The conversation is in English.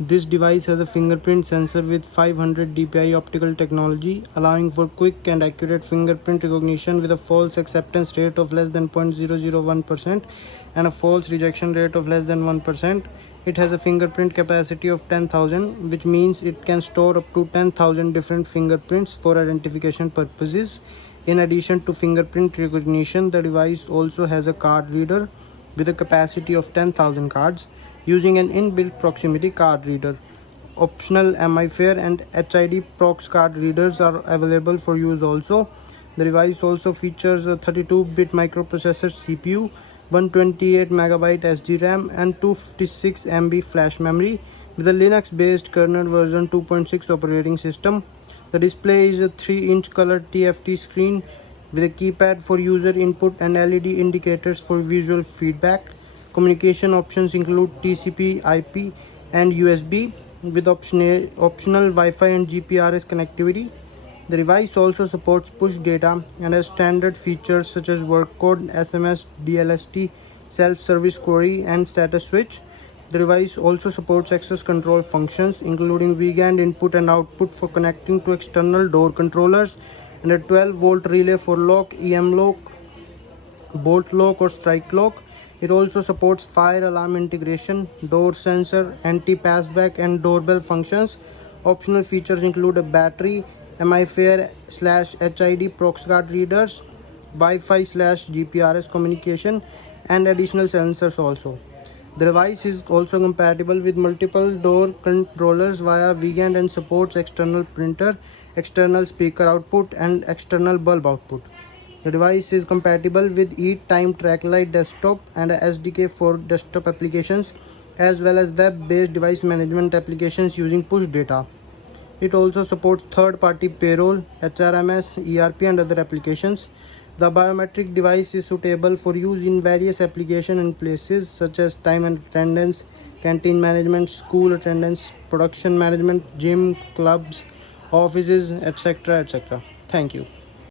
This device has a fingerprint sensor with 500 dpi optical technology, allowing for quick and accurate fingerprint recognition with a false acceptance rate of less than 0.001% and a false rejection rate of less than 1%. It has a fingerprint capacity of 10,000, which means it can store up to 10,000 different fingerprints for identification purposes. In addition to fingerprint recognition, the device also has a card reader with a capacity of 10,000 cards, using an inbuilt proximity card reader. Optional MI-Fair and HID Prox card readers are available for use also. The device also features a 32-bit microprocessor CPU, 128MB SD RAM and 256MB flash memory with a Linux-based kernel version 2.6 operating system. The display is a 3-inch color TFT screen with a keypad for user input and LED indicators for visual feedback. Communication options include TCP, IP and USB with optional Wi-Fi and GPRS connectivity. The device also supports push data and has standard features such as work code, SMS, DLST, self-service query and status switch. The device also supports access control functions including VGAN input and output for connecting to external door controllers and a 12-volt relay for lock, EM lock, bolt lock or strike lock. It also supports fire alarm integration, door sensor, anti-passback and doorbell functions. Optional features include a battery, MI-Fair/HID prox card readers, Wi-Fi/GPRS communication and additional sensors also. The device is also compatible with multiple door controllers via VGAN and supports external printer, external speaker output and external bulb output. The device is compatible with Time Track Lite desktop and a SDK for desktop applications as well as web-based device management applications using push data. It also supports third-party payroll, HRMS, ERP and other applications. The biometric device is suitable for use in various applications and places such as time and attendance, canteen management, school attendance, production management, gym, clubs, offices, etc. etc. Thank you.